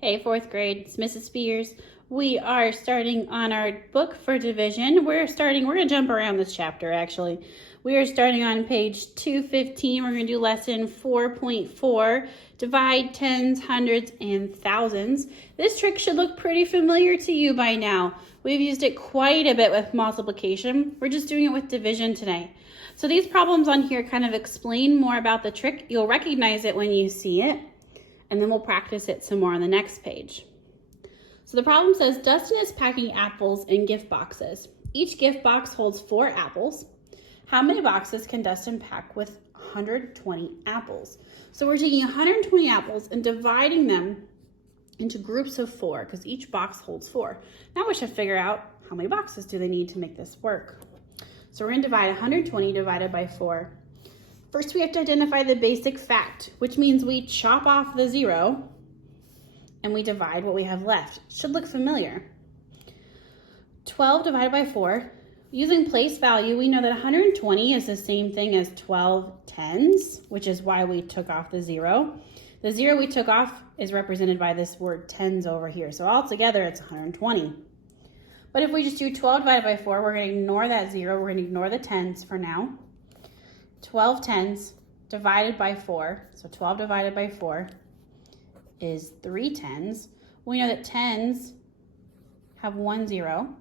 Hey, fourth grade, it's Mrs. Spears. We are starting on our book for division. We're going to jump around this chapter actually. We are starting on page 215. We're going to do lesson 4.4, divide tens, hundreds, and thousands. This trick should look pretty familiar to you by now. We've used it quite a bit with multiplication. We're just doing it with division today. So these problems on here kind of explain more about the trick. You'll recognize it when you see it. And then we'll practice it some more on the next page. So the problem says, Dustin is packing apples in gift boxes. Each gift box holds 4 apples. How many boxes can Dustin pack with 120 apples? So we're taking 120 apples and dividing them into groups of 4 because each box holds 4. Now we should figure out how many boxes do they need to make this work. So we're going to divide 120 divided by 4. First, we have to identify the basic fact, which means we chop off the 0 and we divide what we have left. Should look familiar. 12 divided by 4. Using place value, we know that 120 is the same thing as 12 tens, which is why we took off the 0. The 0 we took off is represented by this word tens over here. So altogether, it's 120. But if we just do 12 divided by 4, we're going to ignore that 0. We're going to ignore the tens for now. 12 tens divided by 4, so 12 divided by 4 is 3 tens. We know that tens have 1 0,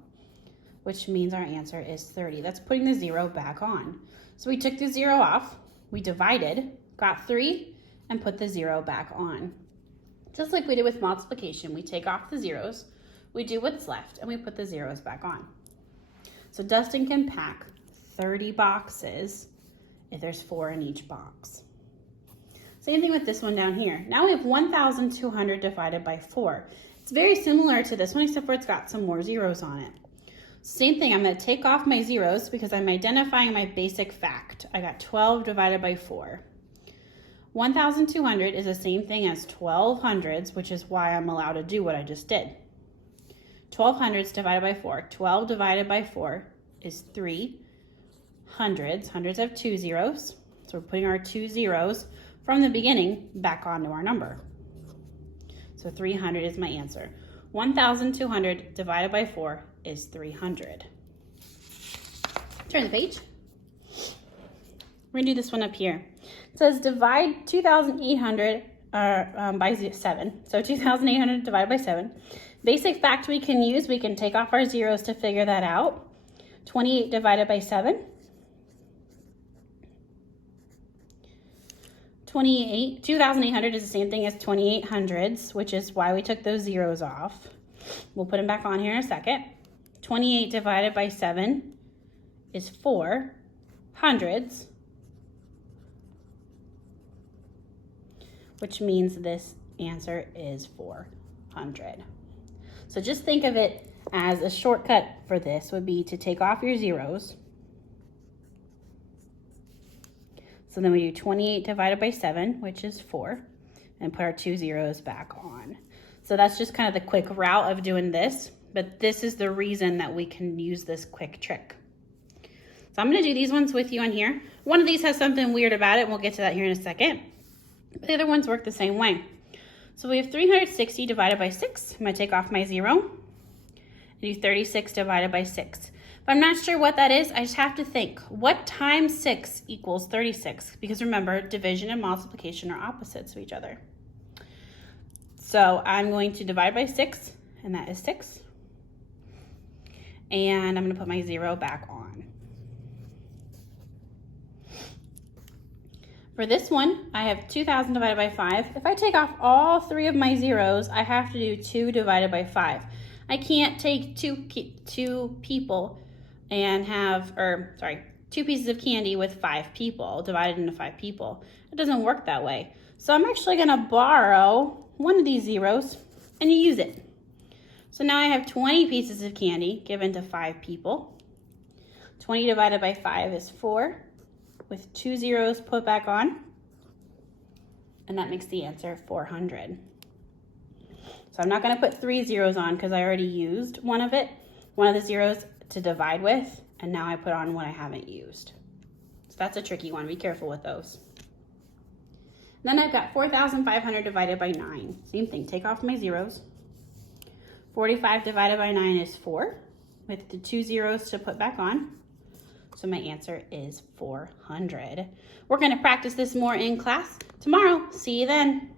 which means our answer is 30. That's putting the 0 back on. So we took the 0 off, we divided, got 3, and put the 0 back on. Just like we did with multiplication, we take off the zeros, we do what's left, and we put the zeros back on. So Dustin can pack 30 boxes if there's 4 in each box. Same thing with this one down here. Now we have 1,200 divided by 4. It's very similar to this one, except for it's got some more zeros on it. Same thing, I'm going to take off my zeros because I'm identifying my basic fact. I got 12 divided by 4. 1,200 is the same thing as 12 hundreds, which is why I'm allowed to do what I just did. 12 hundreds divided by 4. 12 divided by 4 is 3 hundreds. Hundreds have 2 zeros. So we're putting our 2 zeros from the beginning back onto our number. So 300 is my answer. 1,200 divided by 4 is 300. Turn the page. We're going to do this one up here. It says divide 2,800 by 7. So 2,800 divided by 7. Basic fact we can use, we can take off our zeros to figure that out. 28 divided by 7. 2,800 is the same thing as 28 hundreds, which is why we took those zeros off. We'll put them back on here in a second. 28 divided by 7 is 4 hundreds, which means this answer is 400. So just think of it as a shortcut for this would be to take off your zeros. So then we do 28 divided by 7, which is 4, and put our 2 zeros back on. So that's just kind of the quick route of doing this, but this is the reason that we can use this quick trick. So I'm going to do these ones with you on here. One of these has something weird about it, and we'll get to that here in a second. But the other ones work the same way. So we have 360 divided by 6. I'm going to take off my 0 and do 36 divided by 6. If I'm not sure what that is, I just have to think, what times 6 equals 36? Because remember, division and multiplication are opposites of each other. So I'm going to divide by 6, and that is 6. And I'm going to put my 0 back on. For this one, I have 2,000 divided by 5. If I take off all 3 of my zeros, I have to do 2 divided by 5. I can't take two people and have, 2 pieces of candy with 5 people, divided into 5 people. It doesn't work that way. So I'm actually going to borrow one of these zeros and use it. So now I have 20 pieces of candy given to 5 people. 20 divided by 5 is 4, with 2 zeros put back on. And that makes the answer 400. So I'm not going to put 3 zeros on because I already used one of the zeros to divide with, and now I put on one I haven't used. So that's a tricky one. Be careful with those. Then I've got 4,500 divided by 9. Same thing, take off my zeros. 45 divided by 9 is 4, with the 2 zeros to put back on. So my answer is 400. We're going to practice this more in class tomorrow. See you then.